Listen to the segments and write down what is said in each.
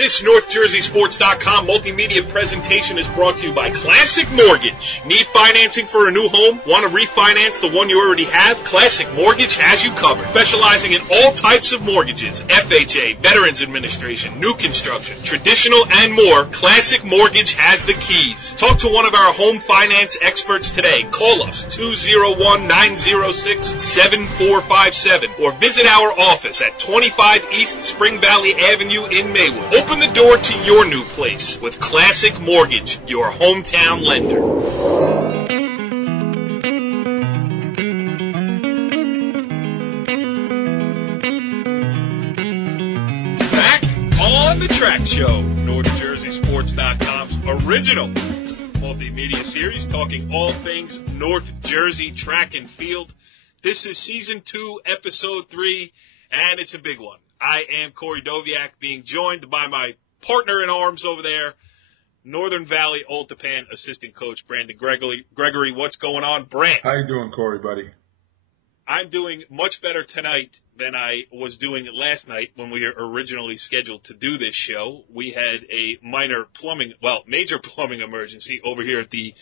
This NorthJerseySports.com multimedia presentation is brought to you by Classic Mortgage. Need financing for a new home? Want to refinance the one you already have? Classic Mortgage has you covered. Specializing in all types of mortgages, FHA, Veterans Administration, new construction, traditional, and more, Classic Mortgage has the keys. Talk to one of our home finance experts today. Call us 201-906-7457 or visit our office at 25 East Spring Valley Avenue in Maywood. Open the door to your new place with Classic Mortgage, your hometown lender. Back on the Track Show, NorthJerseySports.com's original multimedia series talking all things North Jersey track and field. This is Season 2, Episode 3, and it's a big one. I am Corey Doviak, being joined by my partner in arms over there, Northern Valley Old Tappan assistant coach Brandon Gregory. What's going on, Brant? How you doing, Corey, buddy? I'm doing much better tonight than I was doing last night when we were originally scheduled to do this show. We had a major plumbing emergency over here at the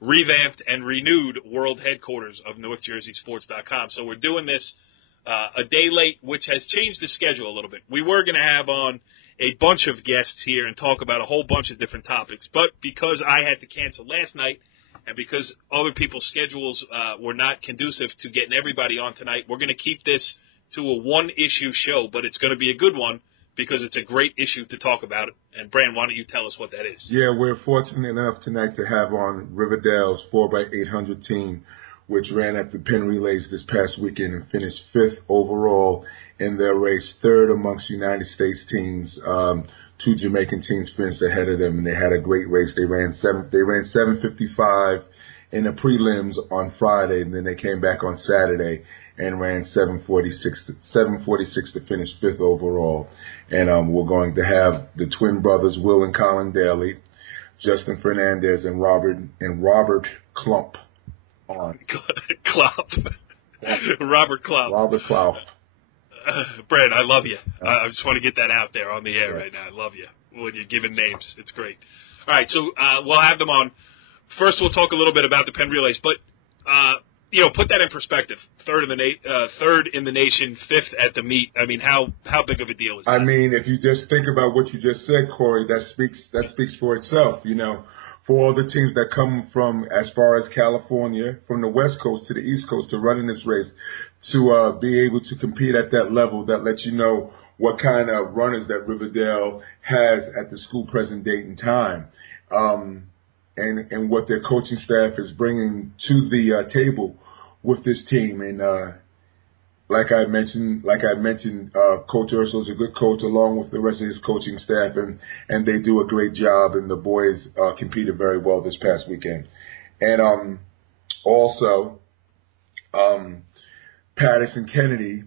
revamped and renewed world headquarters of NorthJerseySports.com. So we're doing this a day late, which has changed the schedule a little bit. We were going to have on a bunch of guests here and talk about a whole bunch of different topics, but because I had to cancel last night and because other people's schedules were not conducive to getting everybody on tonight, we're going to keep this to a one-issue show, but it's going to be a good one because it's a great issue to talk about. And, Brand, why don't you tell us what that is? Yeah, we're fortunate enough tonight to have on River Dell's 4x800 team, which ran at the Penn Relays this past weekend and finished 5th overall in their race, 3rd amongst United States teams. 2 Jamaican teams finished ahead of them, and they had a great race. They ran 7:55 in the prelims on Friday, and then they came back on Saturday and ran 7:46 to finish 5th overall. And we're going to have the twin brothers, Will and Colin Daly, Justin Fernandez, and Robert Klopf on. Robert Klopf. Robert Klopf. Brad, I love you. I just want to get that out there on the air right now. I love you when you're giving names. It's great. All right, so we'll have them on. First, we'll talk a little bit about the Penn Relays, but put that in perspective. Third in the nation, 5th at the meet. I mean, how big of a deal is that? I mean, if you just think about what you just said, Corey, that speaks for itself. You know, for all the teams that come from as far as California, from the West Coast to the East Coast to run in this race, to be able to compete at that level, that lets you know what kind of runners that River Dell has at the school present date and time, and what their coaching staff is bringing to the table with this team. And like I mentioned, Coach Ursul's a good coach along with the rest of his coaching staff, and they do a great job. And the boys competed very well this past weekend. And also, Patterson Kennedy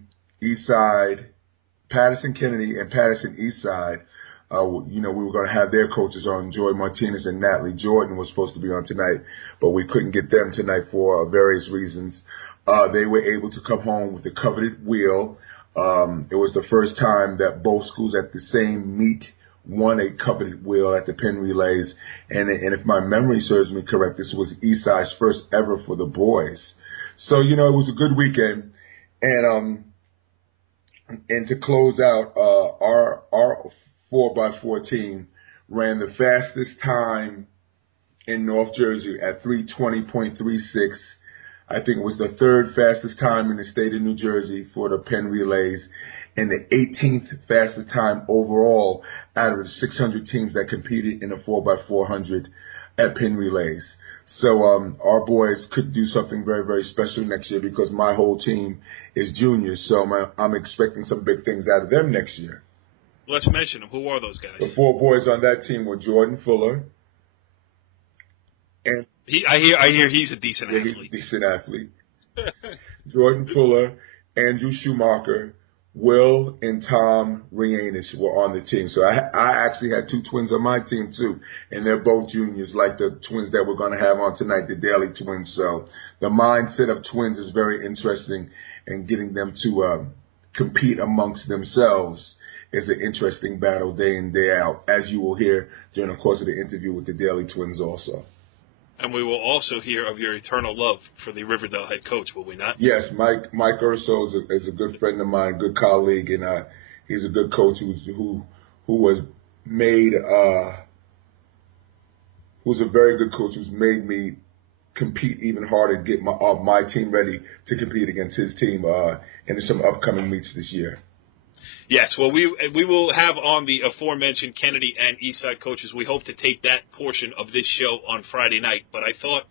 and Patterson East Side, we were going to have their coaches on, Joy Martinez and Natalie Jordan was supposed to be on tonight, but we couldn't get them tonight for various reasons. They were able to come home with the coveted wheel. It was the first time that both schools at the same meet won a coveted wheel at the Penn Relays. And if my memory serves me correct, this was Eastside's first ever for the boys. So, it was a good weekend. And to close out, our 4x4 team ran the fastest time in North Jersey at 3:20.36. I think it was the 3rd fastest time in the state of New Jersey for the Penn Relays, and the 18th fastest time overall out of the 600 teams that competed in the 4x400 at Penn Relays. So our boys could do something very, very special next year because my whole team is juniors, so I'm expecting some big things out of them next year. Let's mention them. Who are those guys? The 4 boys on that team were Jordan Fuller. And I hear he's a decent athlete. He's a decent athlete. Jordan Fuller, Andrew Schumacher, Will and Tom Rianis were on the team. So I actually had 2 twins on my team, too, and they're both juniors, like the twins that we're going to have on tonight, the Daly twins. So the mindset of twins is very interesting, and getting them to compete amongst themselves is an interesting battle day in, day out, as you will hear during the course of the interview with the Daly twins also. And we will also hear of your eternal love for the River Dell head coach, will we not? Yes, Mike Urso is a good friend of mine, good colleague, and he's a good coach who was made who's a very good coach who's made me compete even harder, get my team ready to compete against his team in some upcoming meets this year. Yes, well, we will have on the aforementioned Kennedy and Eastside coaches. We hope to take that portion of this show on Friday night, but I thought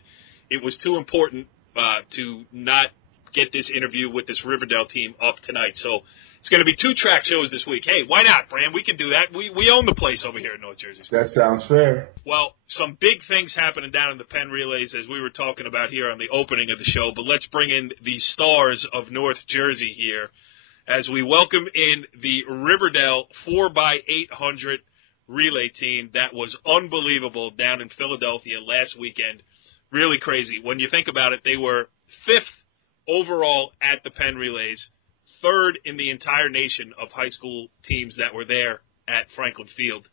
it was too important to not get this interview with this Riverdale team up tonight. So it's going to be 2 track shows this week. Hey, why not, Bram? We can do that. We own the place over here in North Jersey. That sounds fair. Well, some big things happening down in the Penn Relays as we were talking about here on the opening of the show, but let's bring in the stars of North Jersey here as we welcome in the Riverdale 4x800 relay team that was unbelievable down in Philadelphia last weekend. Really crazy. When you think about it, they were 5th overall at the Penn Relays, 3rd in the entire nation of high school teams that were there at Franklin Field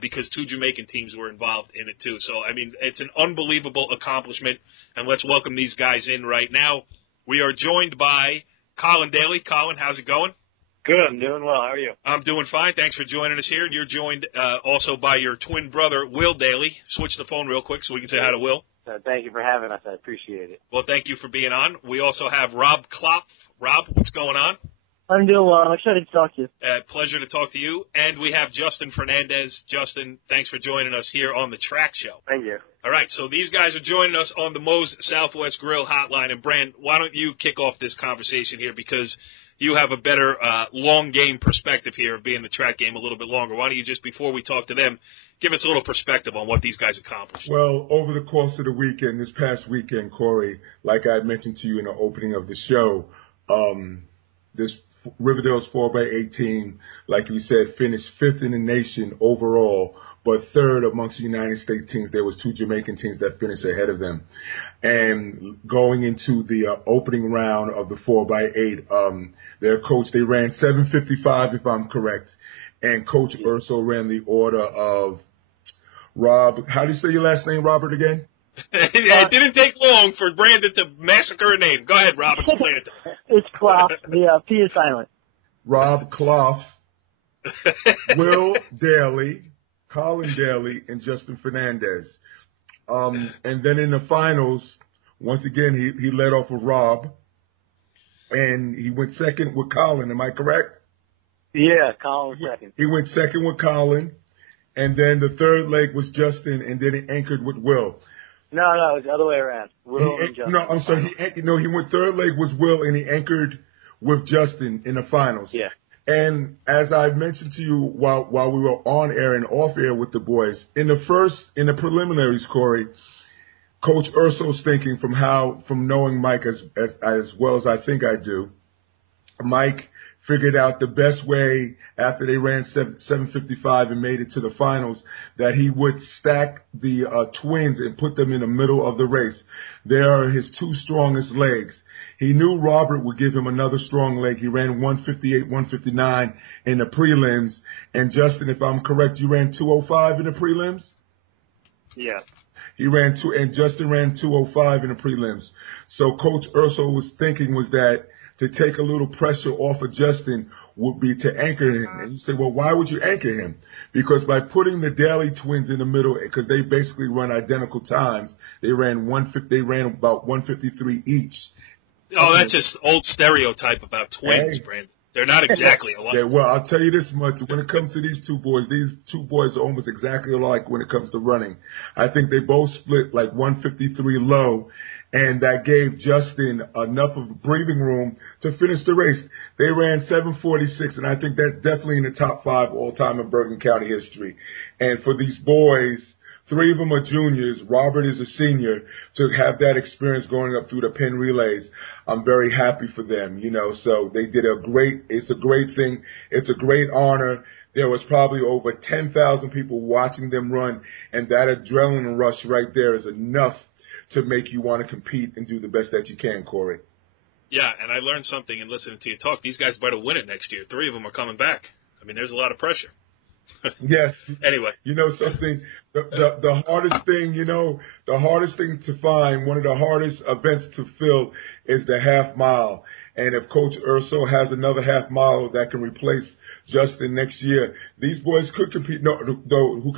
because 2 Jamaican teams were involved in it too. So, I mean, it's an unbelievable accomplishment, and let's welcome these guys in right now. We are joined by Colin Daly. Colin, how's it going? Good. I'm doing well. How are you? I'm doing fine. Thanks for joining us here. And you're joined also by your twin brother, Will Daly. Switch the phone real quick so we can say hi to Will. Thank you for having us. I appreciate it. Well, thank you for being on. We also have Rob Klopf. Rob, what's going on? I'm doing well. I'm excited to talk to you. Pleasure to talk to you. And we have Justin Fernandez. Justin, thanks for joining us here on the Track Show. Thank you. All right, so these guys are joining us on the Moe's Southwest Grill Hotline. And, Brand, why don't you kick off this conversation here because you have a better long game perspective here of being the track game a little bit longer. Why don't you just, before we talk to them, give us a little perspective on what these guys accomplished? Well, over the course of the weekend, this past weekend, Corey, like I mentioned to you in the opening of the show, this Riverdale's 4x8 team, like you said, finished 5th in the nation overall, but 3rd amongst the United States teams. There was 2 Jamaican teams that finished ahead of them. And going into the opening round of the 4x8, their coach, they ran 7:55, if I'm correct, and Coach Urso ran the order of Rob. How do you say your last name, Robert, again? It didn't take long for Brandon to massacre a name. Go ahead, Rob. Explain it to me. It's Klopf. The P is silent. Rob Klopf, Will Daly, Colin Daly, and Justin Fernandez. And then in the finals, once again, he led off with Rob, and he went second with Colin. Am I correct? Yeah, Colin was second. He went second with Colin, and then the 3rd leg was Justin, and then he anchored with Will. No, it was the other way around. Will and Justin. No, I'm sorry. He went 3rd leg was Will, and he anchored with Justin in the finals. Yeah. And as I mentioned to you while we were on air and off air with the boys, in the preliminaries, Corey, Coach Urso's thinking from knowing Mike as well as I think I do, Mike figured out the best way after they ran 7:55 and made it to the finals that he would stack the twins and put them in the middle of the race. They are his 2 strongest legs. He knew Robert would give him another strong leg. He ran 1:58, 1:59 in the prelims. And Justin, if I'm correct, you ran 2:05 in the prelims? Yeah. And Justin ran 2:05 in the prelims. So Coach Urso was thinking was that to take a little pressure off of Justin would be to anchor him. And you say, well, why would you anchor him? Because by putting the Daly twins in the middle, because they basically run identical times, they ran about 1:53 each. Oh, that's just old stereotype about twins, Hey. Brandon. They're not exactly alike. Yeah, well, I'll tell you this much. When it comes to these 2 boys are almost exactly alike when it comes to running. I think they both split like 1:53 low, and that gave Justin enough of breathing room to finish the race. They ran 7:46, and I think that's definitely in the top 5 all-time in Bergen County history. And for these boys, 3 of them are juniors. Robert is a senior. To have that experience going up through the Penn Relays, I'm very happy for them, So they did it's a great thing. It's a great honor. There was probably over 10,000 people watching them run, and that adrenaline rush right there is enough to make you want to compete and do the best that you can, Corey. Yeah, and I learned something in listening to you talk. These guys better win it next year. 3 of them are coming back. I mean, there's a lot of pressure. Yes. Anyway. You know something? The hardest thing, the hardest thing to find, one of the hardest events to fill is the half mile. And if Coach Urso has another half mile that can replace Justin next year, these boys could compete. No, who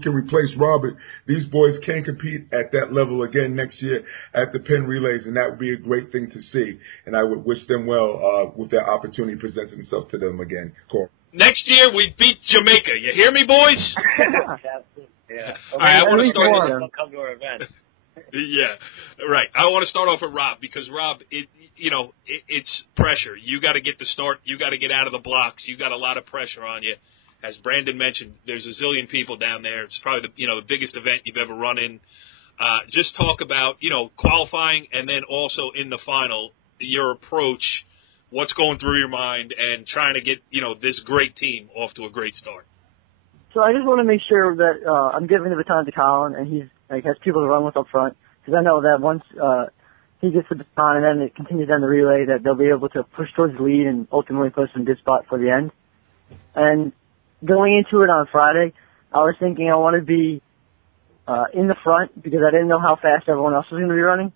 can replace Robert? These boys can compete at that level again next year at the Penn Relays, and that would be a great thing to see. And I would wish them well with that opportunity presents itself to them again. Cool. Next year we beat Jamaica. You hear me, boys? Yeah. All right, I want to start this. Don't come to our event. Yeah, right. I want to start off with Rob because Rob, it's pressure. You got to get the start. You got to get out of the blocks. You got a lot of pressure on you. As Brandon mentioned, there's a zillion people down there. It's probably the biggest event you've ever run in. Just talk about qualifying and then also in the final your approach. What's going through your mind and trying to get this great team off to a great start. So I just want to make sure that I'm giving the baton to Colin, and he's has people to run with up front, because I know that once he gets the baton and then it continues down the relay, that they'll be able to push towards the lead and ultimately put us in a good spot for the end. And going into it on Friday, I was thinking I want to be in the front because I didn't know how fast everyone else was going to be running.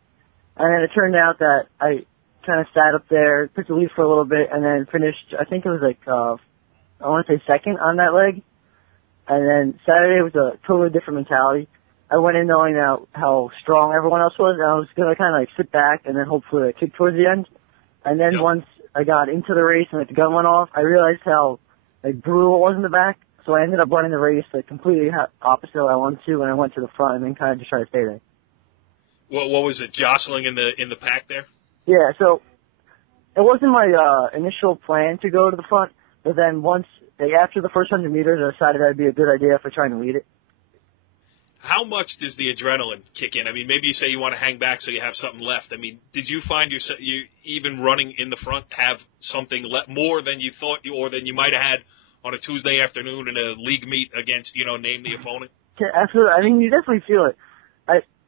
And then it turned out that I kind of sat up there, took the lead for a little bit, and then finished, I think it was I want to say second on that leg. And then Saturday was a totally different mentality. I went in knowing how strong everyone else was, and I was going to kind of sit back and then hopefully kick towards the end. And then once I got into the race and the gun went off, I realized how brutal it was in the back. So I ended up running the race completely opposite of what I wanted to, and I went to the front and then kind of just tried to stay there. What was it, jostling in the pack there? Yeah, so it wasn't my initial plan to go to the front, but then once, after the first 100 meters, I decided that would be a good idea for trying to lead it. How much does the adrenaline kick in? I mean, maybe you say you want to hang back so you have something left. I mean, did you find you even running in the front have something more than you thought or than you might have had on a Tuesday afternoon in a league meet against, name the opponent? Yeah, absolutely. I mean, you definitely feel it.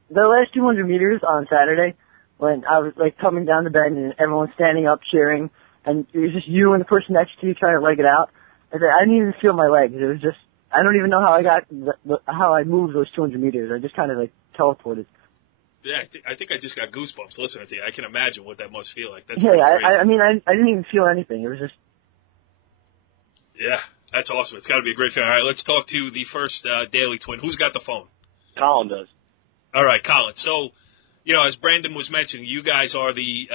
The last 200 meters on Saturday, when I was coming down the bend and everyone's standing up cheering, and it was just you and the person next to you trying to leg it out, I didn't even feel my legs. It was just, I don't even know how how I moved those 200 meters. I just kind of teleported. Yeah, I think I just got goosebumps listening to you. I can imagine what that must feel like. That's I crazy. I didn't even feel anything. It was just. Yeah, that's awesome. It's got to be a great feeling. All right, let's talk to the first Daly twin. Who's got the phone? Colin does. All right, Colin. So, as Brandon was mentioning, you guys are the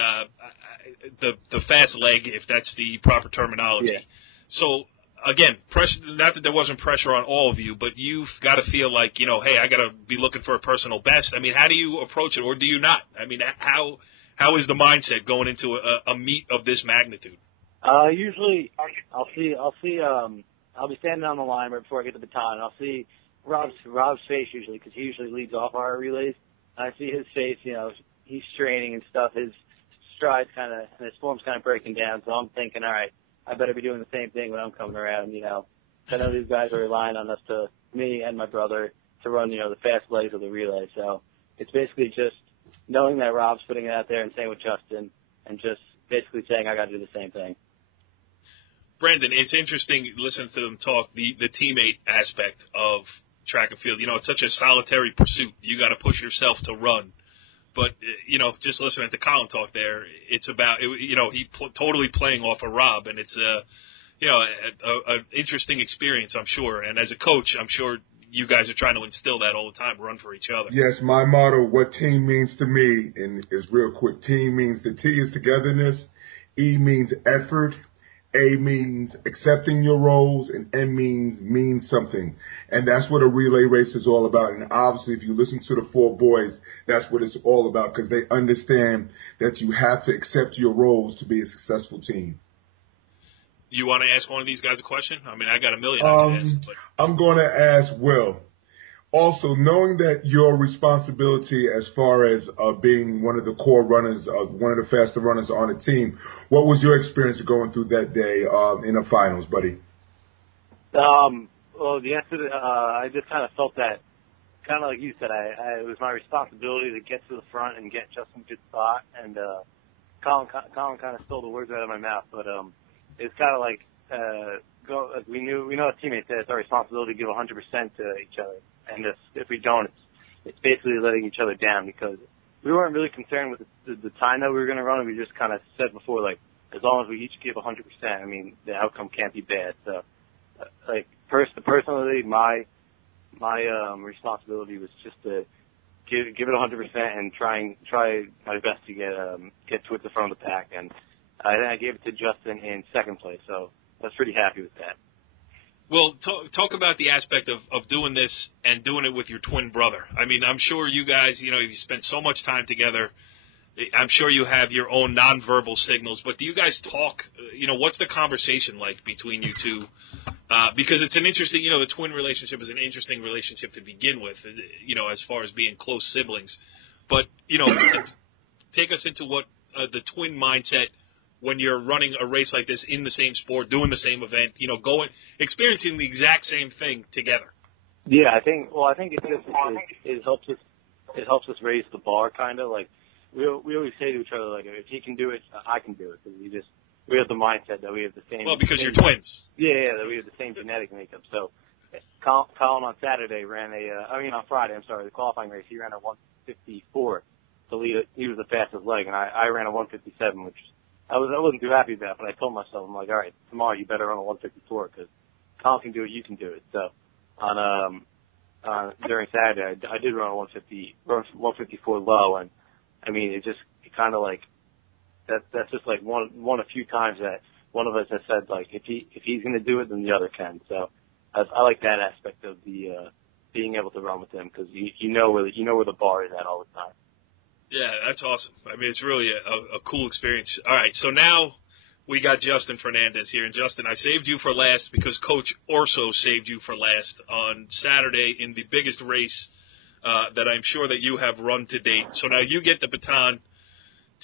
fast leg, if that's the proper terminology. Yeah. So, again, pressure. Not that there wasn't pressure on all of you, but you've got to feel like, hey, I got to be looking for a personal best. I mean, how do you approach it, or do you not? I mean, how is the mindset going into a meet of this magnitude? Usually, I'll be standing on the line right before I get the baton, and I'll see Rob's face usually, because he usually leads off our relays. And I see his face, he's straining and stuff. His stride's and his form's kind of breaking down. So I'm thinking, all right, I better be doing the same thing when I'm coming around. I know these guys are relying on me and my brother, to run, the fast legs of the relay. So it's basically just knowing that Rob's putting it out there and saying with Justin, and just basically saying I got to do the same thing. Brandon, it's interesting listening to them talk, the teammate aspect of track and field. It's such a solitary pursuit. You got to push yourself to run. But, just listening to Colin talk there, it's about, totally playing off of Rob, and it's an interesting experience, I'm sure. And as a coach, I'm sure you guys are trying to instill that all the time, run for each other. Yes, my motto, what team means to me, and is real quick. Team means, the T is togetherness, E means effort, A means accepting your roles, and M means something. And that's what a relay race is all about. And obviously, if you listen to the 4 boys, that's what it's all about, because they understand that you have to accept your roles to be a successful team. You want to ask one of these guys a question? I mean, I got a million I can ask. But I'm going to ask Will. Also, knowing that your responsibility as far as being one of the core runners, one of the faster runners on the team, what was your experience going through that day in the finals, buddy? Well, the answer to I just kind of felt that, kind of like you said, it was my responsibility to get to the front and get just a good spot. And Colin kind of stole the words out of my mouth, but it's kind of like we know as teammates that it's our responsibility to give 100% to each other, and if we don't, it's basically letting each other down, because we weren't really concerned with the time that we were going to run. We just kind of said before, like, as long as we each give 100%, I mean, the outcome can't be bad. So, like, personally, my responsibility was just to give it 100% and try my best to get towards the front of the pack. And I gave it to Justin in second place, so I was pretty happy with that. Well, talk about the aspect of doing this and doing it with your twin brother. I mean, I'm sure you guys, you spent so much time together. I'm sure you have your own nonverbal signals, but do you guys talk? What's the conversation like between you two? Because it's an interesting, the twin relationship is an interesting relationship to begin with, as far as being close siblings. But, take us into what the twin mindset when you're running a race like this in the same sport, doing the same event, experiencing the exact same thing together. Yeah, I think it helps us raise the bar, kind of like we always say to each other, like, if he can do it, I can do it, because we have the mindset that we have the same. Well, because you're twins. Yeah, that we have the same genetic makeup. So, Colin on Saturday ran on Friday, the qualifying race, he ran a 154. So he was the fastest leg, and I ran a 157, which I wasn't too happy about, but I told myself, I'm like, all right, tomorrow you better run a 154, because Colin can do it, you can do it. So during Saturday, I did run a 154 low, and I mean, it kind of like that's just like one of few times that one of us has said, like, if he's going to do it, then the other can. So I like that aspect of the being able to run with him, because you know where the bar is at all the time. Yeah, that's awesome. I mean, it's really a cool experience. All right, so now we got Justin Fernandez here. And, Justin, I saved you for last because Coach Orso saved you for last on Saturday in the biggest race that I'm sure that you have run to date. So now you get the baton.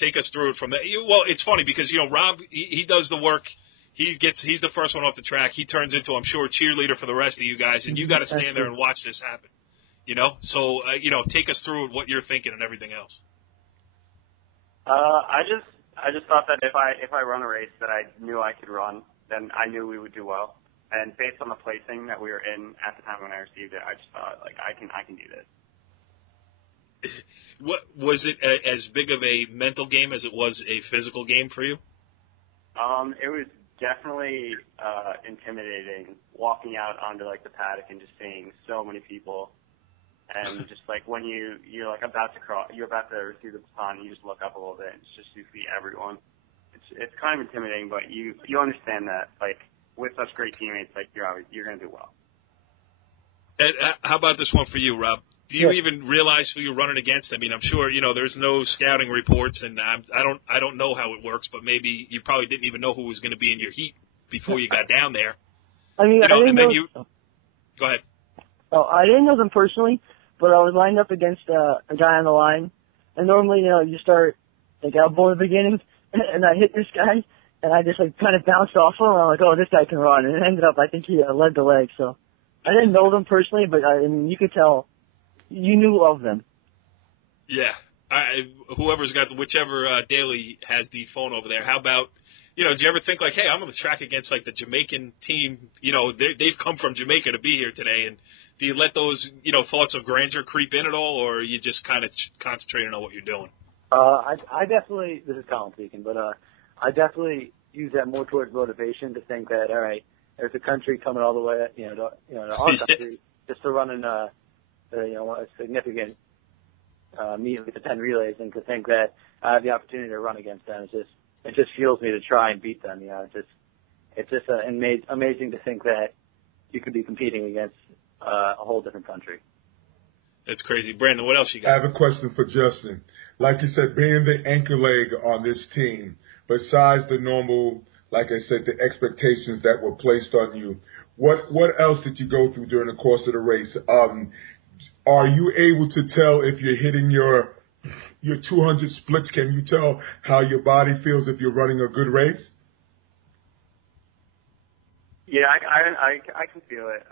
Take us through it from there. Well, it's funny because, Rob, he does the work. He's the first one off the track. He turns into, I'm sure, a cheerleader for the rest of you guys, and you got to stand there and watch this happen. So, take us through what you're thinking and everything else. I just thought that if I run a race that I knew I could run, then I knew we would do well. And based on the placing that we were in at the time when I received it, I just thought, like, I can do this. What was it as big of a mental game as it was a physical game for you? It was definitely intimidating walking out onto like the paddock and just seeing so many people. And just like when you're like about to receive the baton, you just look up a little bit and it's just you see everyone. It's kind of intimidating, but you understand that, like, with such great teammates, like, you're going to do well. And how about this one for you, Rob? Do you even realize who you're running against? I mean, I'm sure there's no scouting reports, and I don't know how it works, but maybe you probably didn't even know who was going to be in your heat before you got down there. I mean, I didn't know. Go ahead. Oh, I didn't know them personally, but I was lined up against a guy on the line, and normally, you start like elbow in the beginning, and I hit this guy, and I just like kind of bounced off him, and I'm like, oh, this guy can run, and it ended up I think he led the leg. So I didn't know them personally, but I mean, you could tell you knew of them. Yeah, whoever's got whichever Daly has the phone over there. How about? Do you ever think like, hey, I'm on the track against like the Jamaican team? They've come from Jamaica to be here today, and do you let those, thoughts of grandeur creep in at all, or are you just kind of concentrating on what you're doing? I definitely, this is Colin speaking, but I definitely use that more towards motivation to think that, all right, there's a country coming all the way, to our country, just to run in a significant meet with the Penn Relays, and to think that I have the opportunity to run against them. It just fuels me to try and beat them. It's just amazing to think that you could be competing against a whole different country. That's crazy. Brandon, what else you got? I have a question for Justin. Like you said, being the anchor leg on this team, besides the normal, like I said, the expectations that were placed on you, what else did you go through during the course of the race? Are you able to tell if you're hitting your 200 splits? Can you tell how your body feels if you're running a good race? Yeah, I can feel it.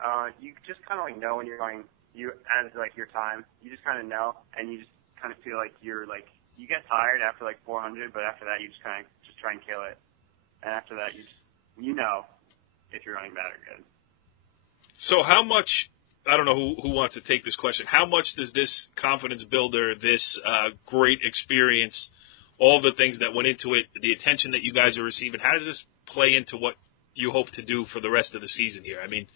You just kind of like know when you're going, as like your time, you just kind of know, and you just kind of feel like you're like you get tired after like 400, but after that you just try and kill it. And after that you know if you're running bad or good. So how much, I don't know who wants to take this question, how much does this confidence builder, this great experience, all the things that went into it, the attention that you guys are receiving, how does this play into what you hope to do for the rest of the season here? I mean,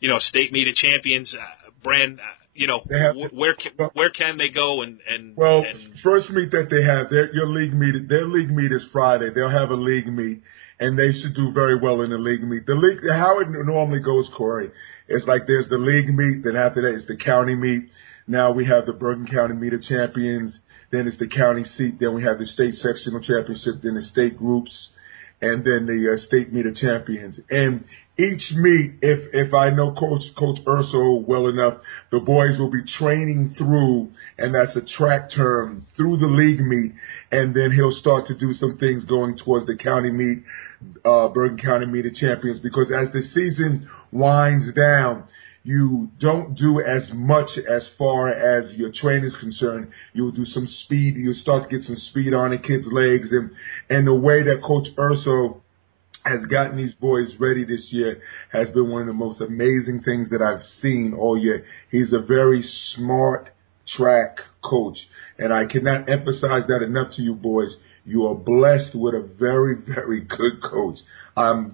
you know, state meet of champions, brand, you know, where can they go and first meet that they have, their league meet is Friday. They'll have a league meet, and they should do very well in the league meet. The league, how it normally goes, Corey, is like there's the league meet, then after that it's the county meet. Now we have the Bergen County Meet of Champions, then it's the county seat, then we have the state sectional championship, then the state groups, and then the state meet of champions. And each meet, if I know Coach Urso well enough, the boys will be training through, and that's a track term, through the league meet, and then he'll start to do some things going towards the county meet, Bergen County Meet of Champions, because as the season winds down, you don't do as much as far as your training is concerned. You'll do some speed. You'll start to get some speed on the kids' legs. And the way that Coach Urso has gotten these boys ready this year has been one of the most amazing things that I've seen all year. He's a very smart track coach, and I cannot emphasize that enough to you boys. You are blessed with a very, very good coach. I'm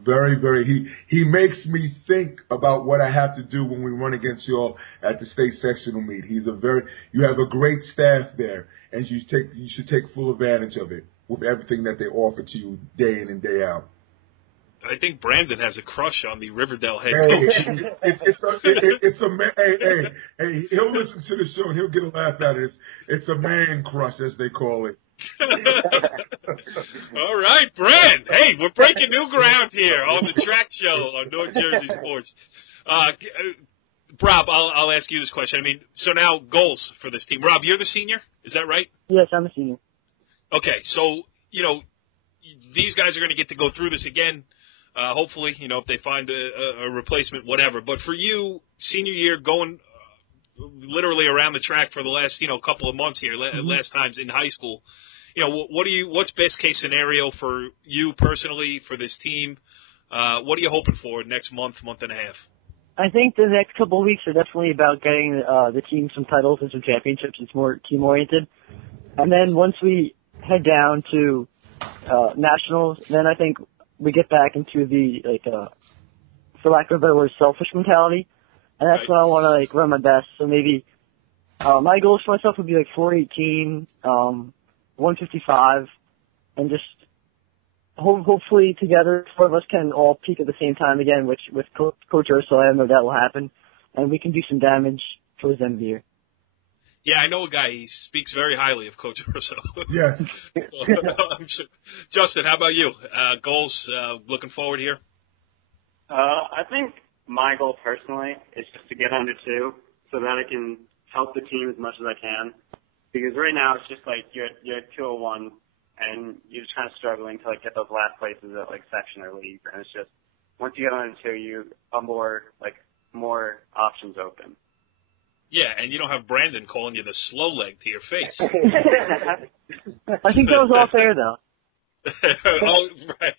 he makes me think about what I have to do when we run against y'all at the state sectional meet. You have a great staff there, and you should take full advantage of it with everything that they offer to you day in and day out. I think Brandon has a crush on the River Dell head coach. It's a man. Hey, he'll listen to the show and he'll get a laugh out of this. It's a man crush, as they call it. All right, Brand. Hey, we're breaking new ground here on the track show on North Jersey Sports. Rob, I'll ask you this question. I mean, so now goals for this team. Rob, you're the senior, is that right? Yes, I'm a senior. Okay, so you know these guys are going to get to go through this again. Hopefully, you know, if they find a replacement, whatever. But for you, senior year, going literally around the track for the last, you know, couple of months here, last times in high school, you know, what's best case scenario for you personally, for this team? What are you hoping for next month and a half? I think the next couple of weeks are definitely about getting the team some titles and some championships. It's more team-oriented. And then once we head down to nationals, then I think we get back into the, like, for lack of a better word, selfish mentality. And that's when I want to, like, run my best. So maybe my goals for myself would be, like, 418, 155, and just hopefully together, four of us can all peak at the same time again, which with Coach Urso, I have no doubt will happen. And we can do some damage towards the end of the year. Yeah, I know a guy. He speaks very highly of Coach Urso. Yes. I'm sure. Justin, how about you? Goals looking forward here? I think my goal personally is just to get under 2 so that I can help the team as much as I can. Because right now it's just like you're at 201 and you're just kind of struggling to like get those last places at like section or league. And it's just once you get under 2, you are more options open. Yeah, and you don't have Brandon calling you the slow leg to your face. I think that was all fair, though. Oh, right.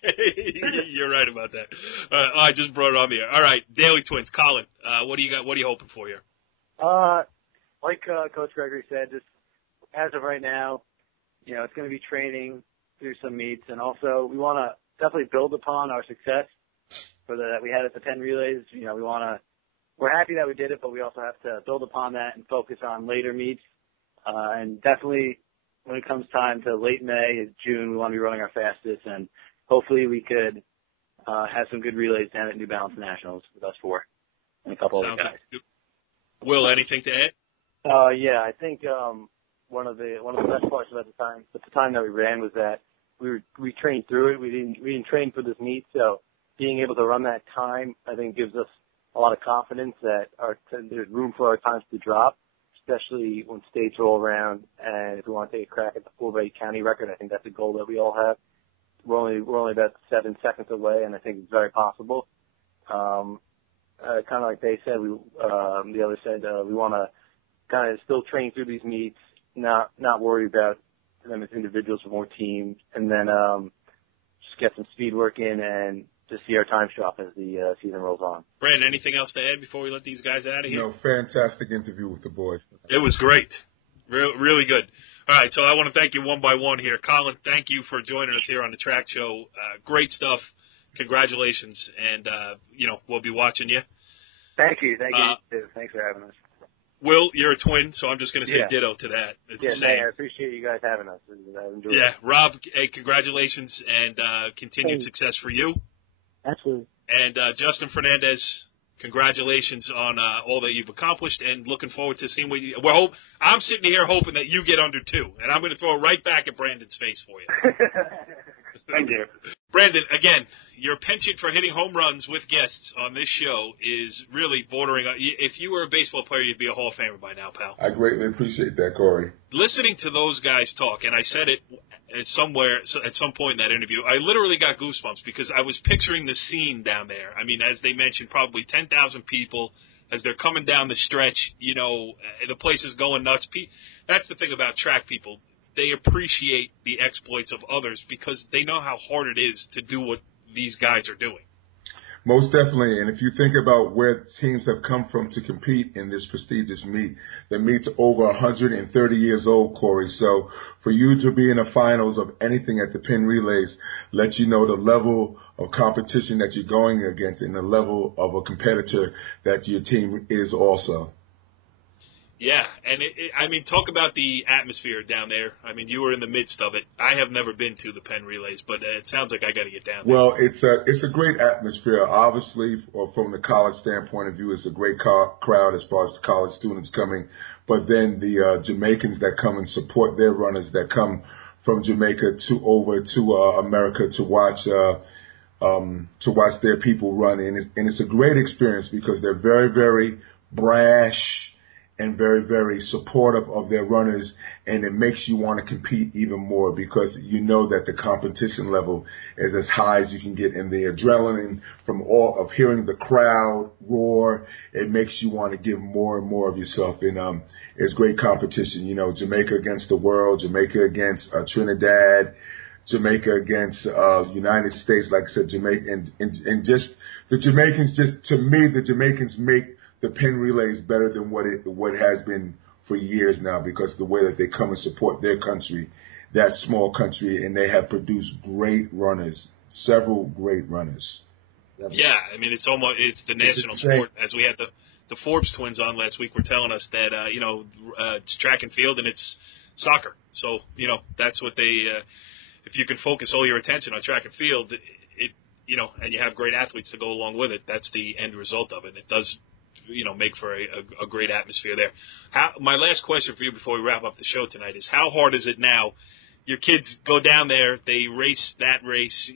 You're right about that. I just brought it on the air. All right, Daly Twins, Colin, what do you got? What are you hoping for here? Like Coach Gregory said, just as of right now, you know, it's going to be training through some meets, and also we want to definitely build upon our success that we had at the Penn Relays. You know, we're happy that we did it, but we also have to build upon that and focus on later meets. And definitely when it comes time to late May, June, we want to be running our fastest, and hopefully we could have some good relays down at New Balance Nationals with us 4 and a couple of guys. Good. Will, anything to add? Yeah, I think one of the best parts about the time that we ran was that we trained through it. We didn't train for this meet, so being able to run that time, I think, gives us a lot of confidence that there's room for our times to drop, especially when states roll around. And if we want to take a crack at the 4x8 county record, I think that's a goal that we all have. We're only about 7 seconds away, and I think it's very possible. Kind of like they said, the others said, we want to kind of still train through these meets, not worry about them as individuals with more teams, and then just get some speed work in and just see our times drop as the season rolls on. Brandon, anything else to add before we let these guys out of here? No, fantastic interview with the boys. It was great. Really good. All right, so I want to thank you one by one here. Colin, thank you for joining us here on the Track Show. Great stuff. Congratulations, and, we'll be watching you. Thank you. Thanks for having us. Will, you're a twin, so I'm just going to say ditto to that. It's the same. I appreciate you guys having us. I enjoyed it. it. Rob, hey, congratulations, and continued success for you. Absolutely. And Justin Fernandez, congratulations on all that you've accomplished, and looking forward to seeing what you. I'm sitting here hoping that you get under 2, and I'm going to throw it right back at Brandon's face for you. Thank you. Brandon, again, your penchant for hitting home runs with guests on this show is really bordering on. If you were a baseball player, you'd be a Hall of Famer by now, pal. I greatly appreciate that, Corey. Listening to those guys talk, and I said it at some point in that interview, I literally got goosebumps because I was picturing the scene down there. I mean, as they mentioned, probably 10,000 people as they're coming down the stretch. The place is going nuts. That's the thing about track people. They appreciate the exploits of others because they know how hard it is to do what these guys are doing. Most definitely. And if you think about where teams have come from to compete in this prestigious meet, the meet's over 130 years old, Corey. So for you to be in the finals of anything at the Penn Relays lets you know the level of competition that you're going against and the level of a competitor that your team is also. Yeah, and talk about the atmosphere down there. I mean, you were in the midst of it. I have never been to the Penn Relays, but it sounds like I got to get down there. Well, it's a great atmosphere. Obviously, from the college standpoint of view, it's a great crowd as far as the college students coming. But then the Jamaicans that come and support their runners that come from Jamaica over to America to watch their people run, and it's a great experience because they're very, very brash and very, very supportive of their runners, and it makes you want to compete even more because you know that the competition level is as high as you can get, and the adrenaline from all of hearing the crowd roar, it makes you want to give more and more of yourself, and it's great competition. Jamaica against the world, Jamaica against Trinidad, Jamaica against United States, like I said, Jamaica, and just the Jamaicans, to me, the Jamaicans make the Penn Relays better than what it has been for years now because the way that they come and support their country, that small country, and they have produced great runners, several great runners. Yeah, I mean, it's the national sport. As we had the Forbes twins on last week, were telling us that, it's track and field and it's soccer. So, that's what they, if you can focus all your attention on track and field, and you have great athletes to go along with it, that's the end result of it. It does make for a great atmosphere there. My last question for you before we wrap up the show tonight is, how hard is it now? Your kids go down there, they race that race,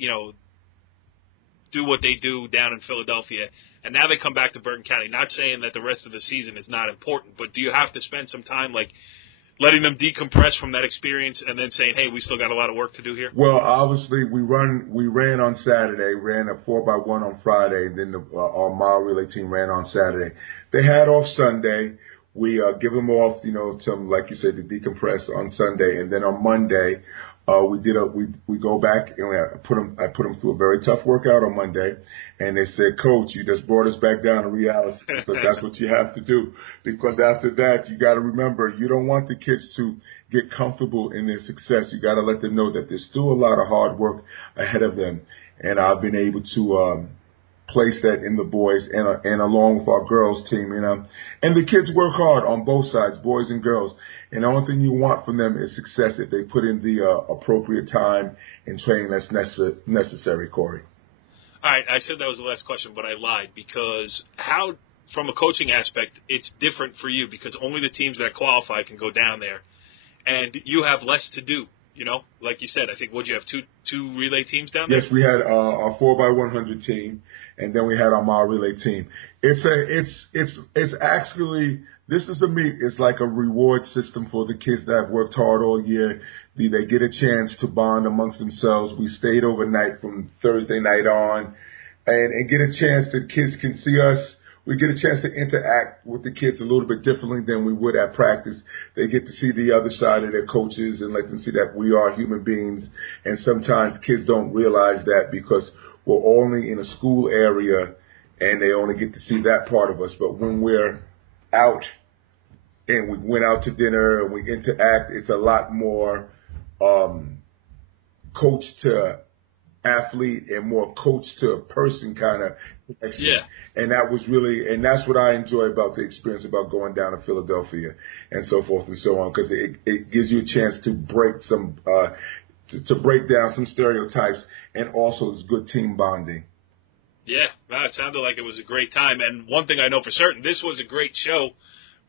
do what they do down in Philadelphia, and now they come back to Bergen County. Not saying that the rest of the season is not important, but do you have to spend some time, letting them decompress from that experience and then saying, hey, we still got a lot of work to do here? Well, obviously, we ran on Saturday, ran a 4x1 on Friday, and then our mile relay team ran on Saturday. They had off Sunday. We give them off, like you said, to decompress on Sunday, and then on Monday, we go back and I put them through a very tough workout on Monday, and they said, Coach, you just brought us back down to reality because that's what you have to do. Because after that, you got to remember, you don't want the kids to get comfortable in their success. You got to let them know that there's still a lot of hard work ahead of them, and I've been able to place that in the boys and along with our girls team, and the kids work hard on both sides, boys and girls. And the only thing you want from them is success if they put in the appropriate time and training that's necessary, Corey. All right, I said that was the last question, but I lied because from a coaching aspect, it's different for you because only the teams that qualify can go down there, and you have less to do. Like you said, I think, would you have two relay teams down there? Yes, we had our 4x100 team, and then we had our mile relay team. It's actually, this is a meet. It's like a reward system for the kids that have worked hard all year. They get a chance to bond amongst themselves. We stayed overnight from Thursday night on, and get a chance that kids can see us we get a chance to interact with the kids a little bit differently than we would at practice. They get to see the other side of their coaches and let them see that we are human beings. And sometimes kids don't realize that because we're only in a school area and they only get to see that part of us. But when we're out and we went out to dinner and we interact, it's a lot more coach to athlete and more coach to person kind of connection. Yeah. And that was really, and that's what I enjoy about the experience about going down to Philadelphia and so forth and so on, because it gives you a chance to break some, to break down some stereotypes, and also it's good team bonding. Yeah, well, it sounded like it was a great time. And one thing I know for certain, this was a great show.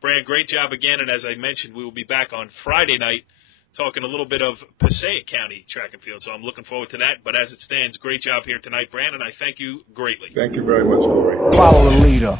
Brand, great job again. And as I mentioned, we will be back on Friday night talking a little bit of Passaic County track and field. So I'm looking forward to that. But as it stands, great job here tonight, Brand, and I thank you greatly. Thank you very much, Corey. Follow the leader.